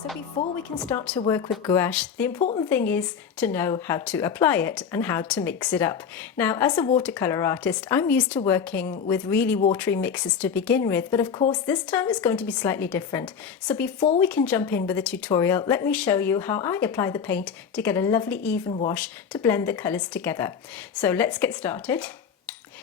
So before we can start to work with gouache, the important thing is to know how to apply it and how to mix it up. Now, as a watercolour artist, I'm used to working with really watery mixes to begin with, but of course this time is going to be slightly different. So before we can jump in with a tutorial, let me show you how I apply the paint to get a lovely even wash to blend the colours together. So let's get started.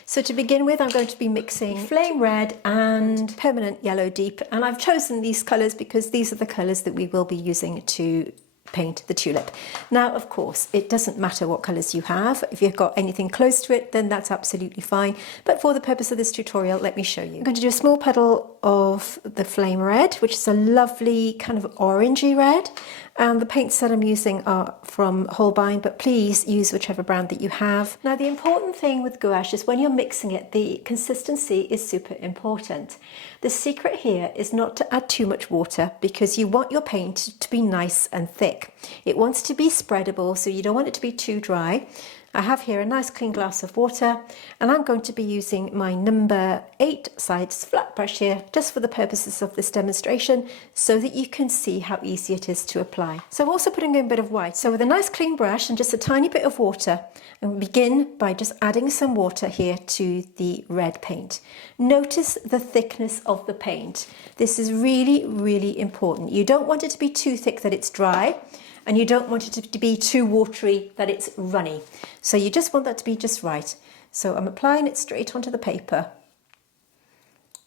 So to begin with, I'm going to be mixing flame red and permanent yellow deep, and I've chosen these colours because these are the colours that we will be using to paint the tulip. Now, of course, it doesn't matter what colours you have. If you've got anything close to it, then that's absolutely fine. But for the purpose of this tutorial, let me show you. I'm going to do a small petal of the flame red, which is a lovely kind of orangey red. And the paints that I'm using are from Holbein, but please use whichever brand that you have. Now, the important thing with gouache is when you're mixing it, the consistency is super important. The secret here is not to add too much water because you want your paint to be nice and thick. It wants to be spreadable, so you don't want it to be too dry. I have here a nice clean glass of water, and I'm going to be using my number 8 size flat brush here just for the purposes of this demonstration so that you can see how easy it is to apply. So I'm also putting in a bit of white. So with a nice clean brush and just a tiny bit of water, and begin by just adding some water here to the red paint. Notice the thickness of the paint. This is really, really important. You don't want it to be too thick that it's dry, and you don't want it to be too watery that it's runny. So you just want that to be just right. So I'm applying it straight onto the paper,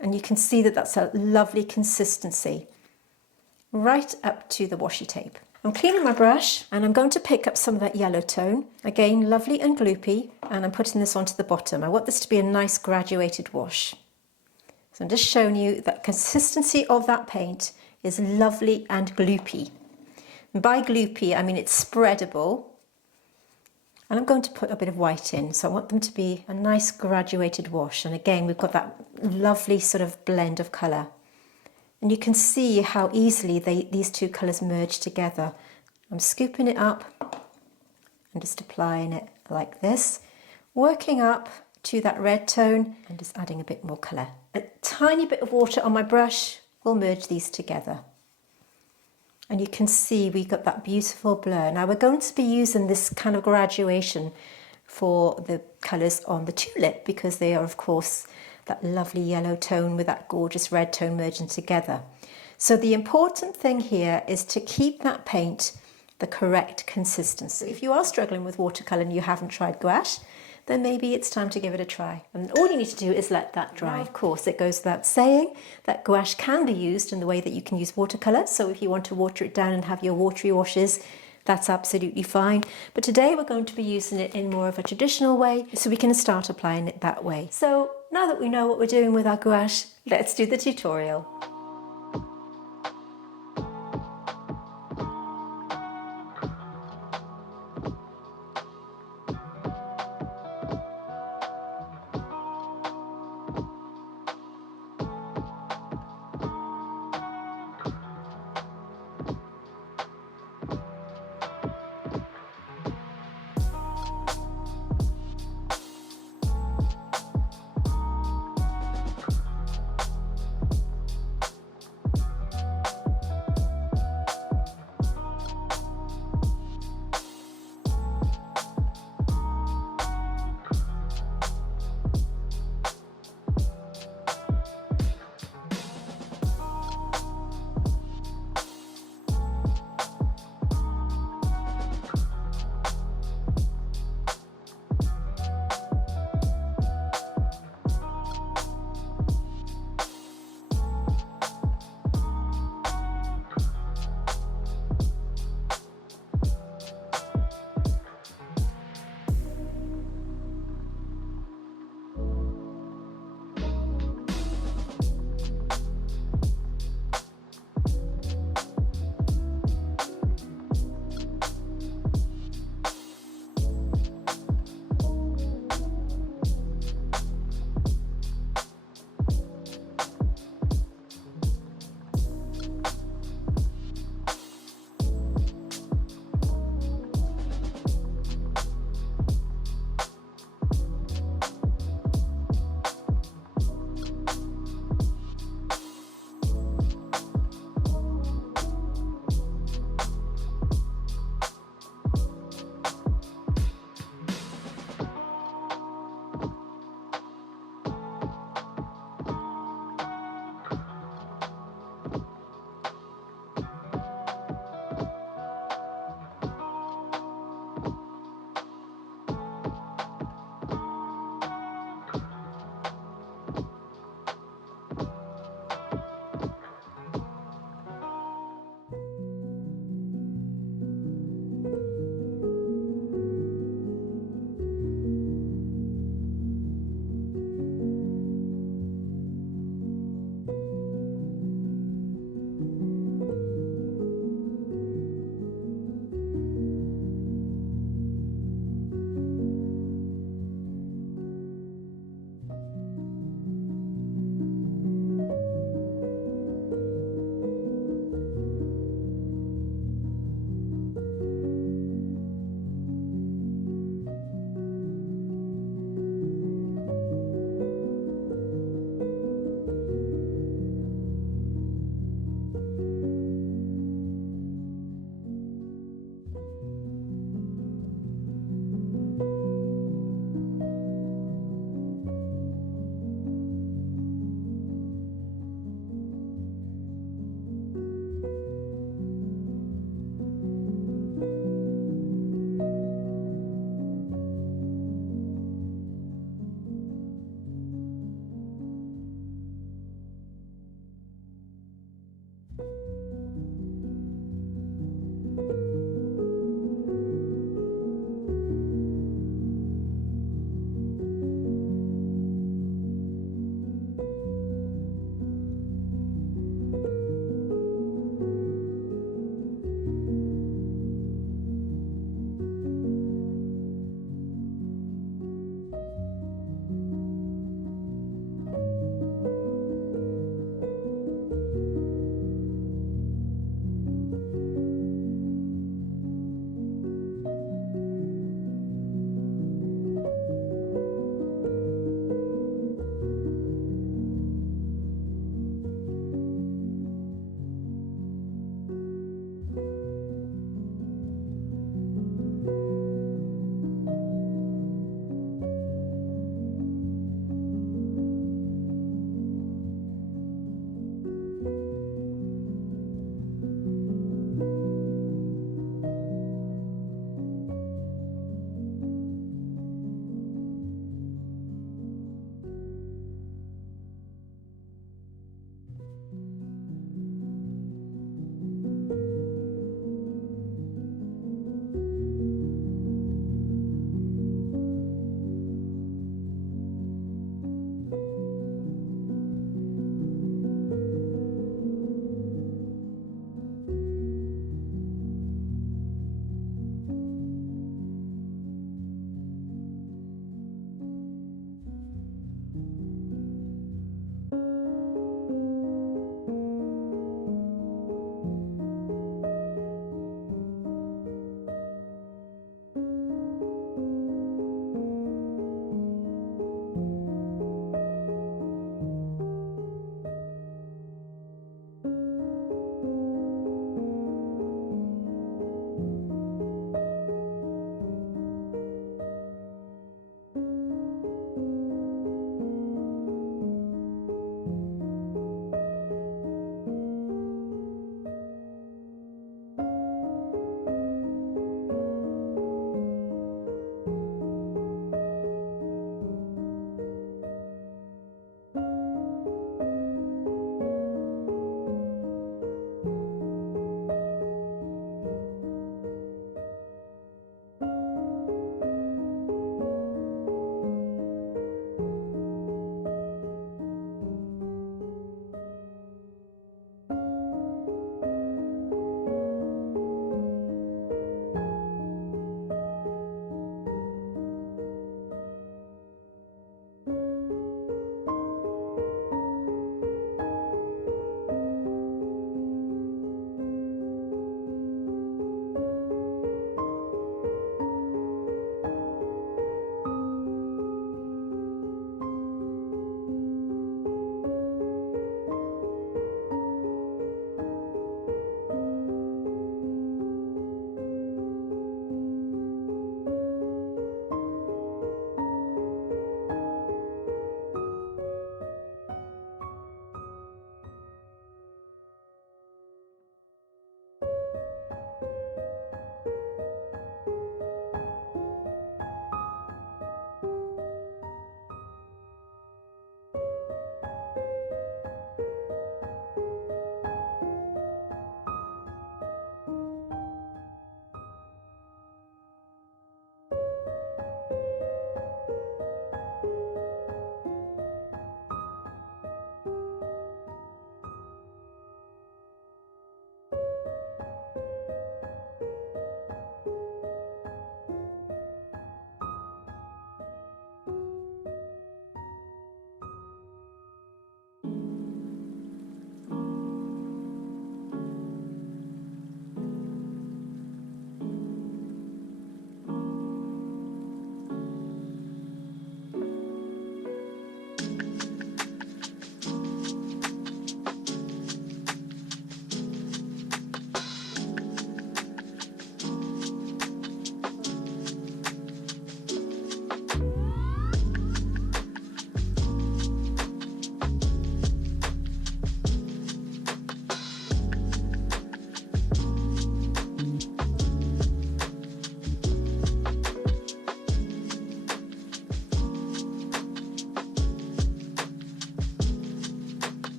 and you can see that that's a lovely consistency right up to the washi tape. I'm cleaning my brush and I'm going to pick up some of that yellow tone, again lovely and gloopy, and I'm putting this onto the bottom. I want this to be a nice graduated wash. So I'm just showing you that consistency of that paint is lovely and gloopy. By gloopy, I mean it's spreadable. And I'm going to put a bit of white in, so I want them to be a nice graduated wash. And again, we've got that lovely sort of blend of colour. And you can see how easily these two colours merge together. I'm scooping it up and just applying it like this, working up to that red tone and just adding a bit more colour. A tiny bit of water on my brush will merge these together. And you can see we got that beautiful blur. Now we're going to be using this kind of graduation for the colours on the tulip because they are, of course, that lovely yellow tone with that gorgeous red tone merging together. So the important thing here is to keep that paint the correct consistency. If you are struggling with watercolour and you haven't tried gouache, then maybe it's time to give it a try. And all you need to do is let that dry. Now, of course, it goes without saying that gouache can be used in the way that you can use watercolour. So if you want to water it down and have your watery washes, that's absolutely fine. But today we're going to be using it in more of a traditional way, so we can start applying it that way. So now that we know what we're doing with our gouache, let's do the tutorial.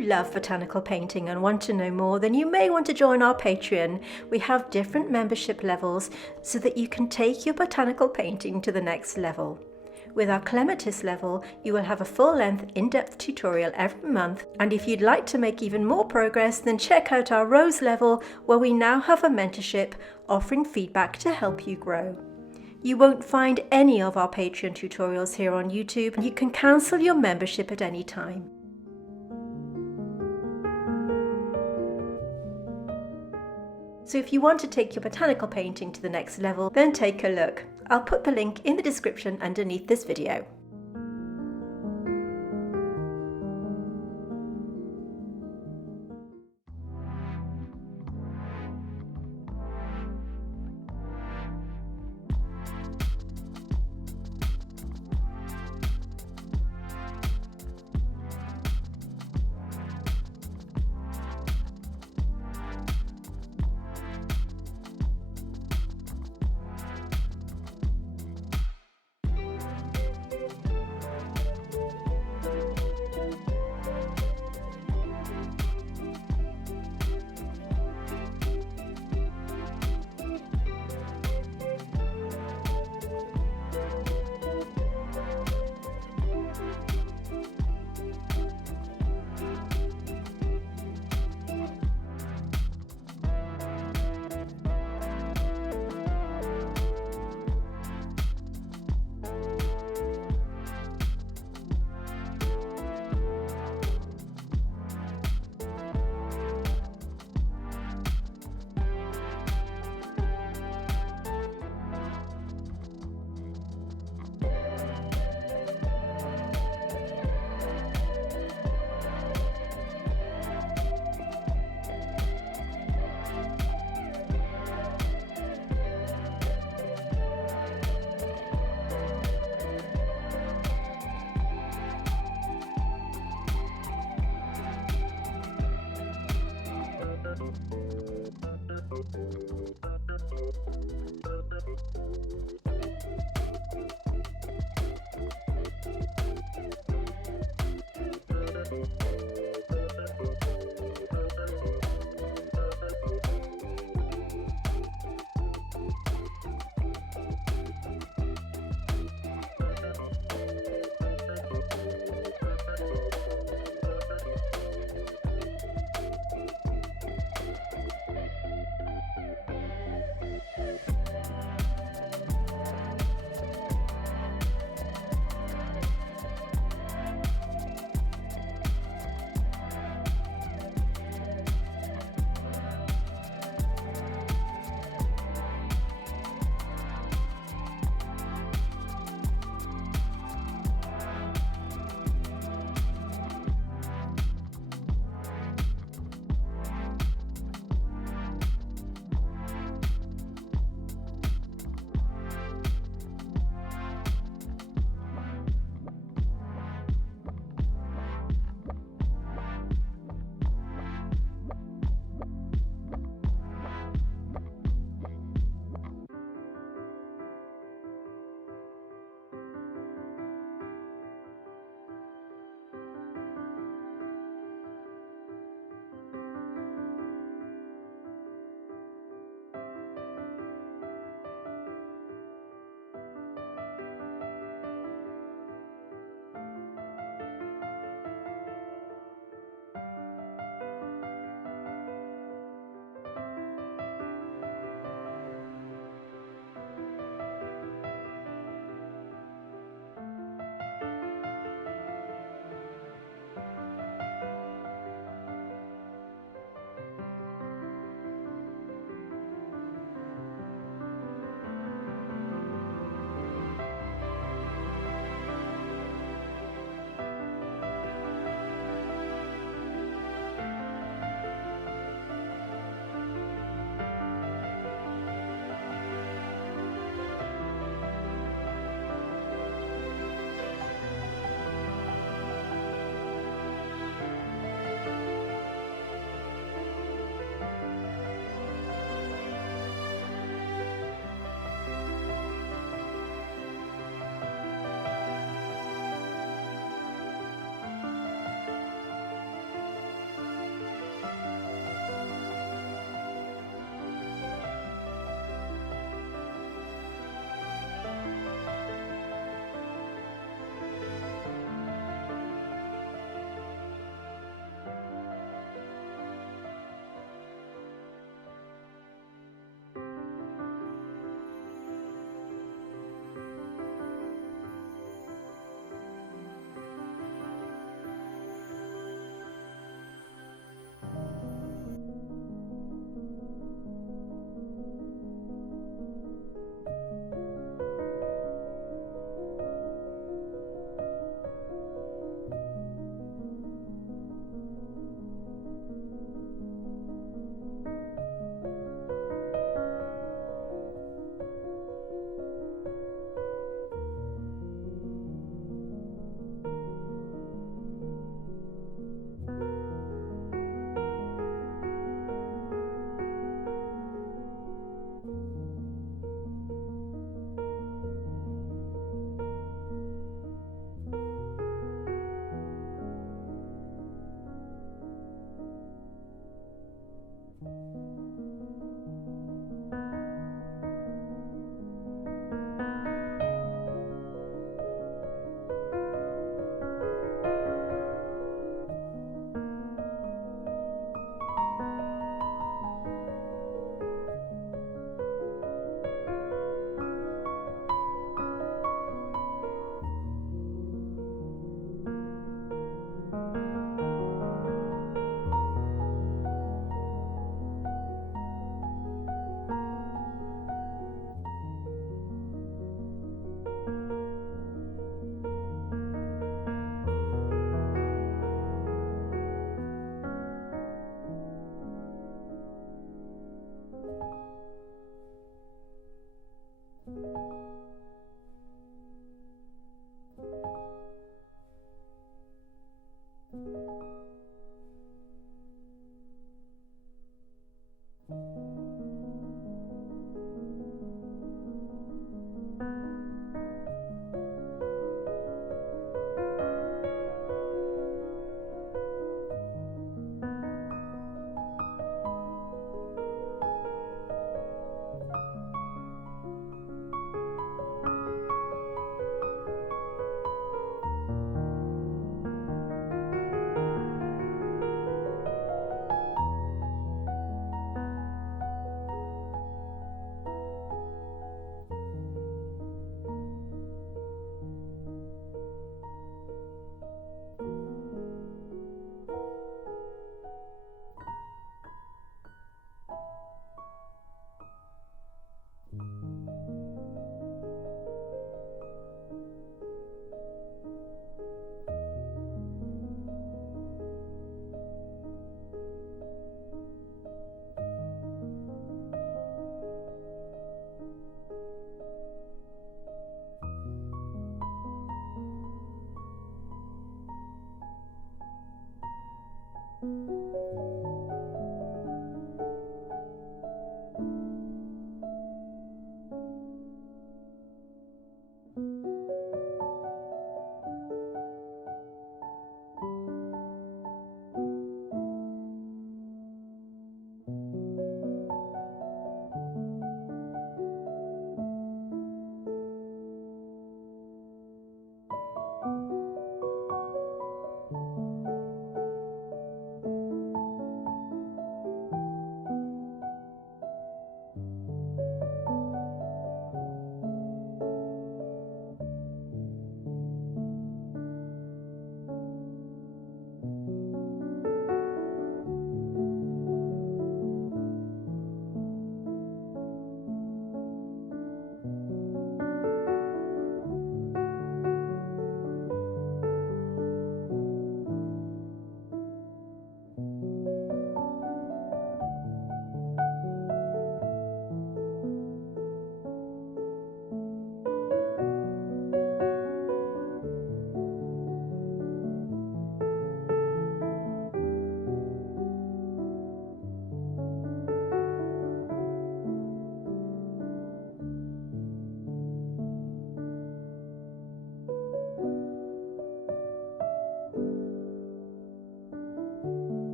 you love botanical painting and want to know more, then you may want to join our Patreon. We have different membership levels so that you can take your botanical painting to the next level. With our Clematis level, you will have a full-length, in-depth tutorial every month, and if you'd like to make even more progress, then check out our Rose level, where we now have a mentorship offering feedback to help you grow. You won't find any of our Patreon tutorials here on YouTube, and you can cancel your membership at any time. So if you want to take your botanical painting to the next level, then take a look. I'll put the link in the description underneath this video.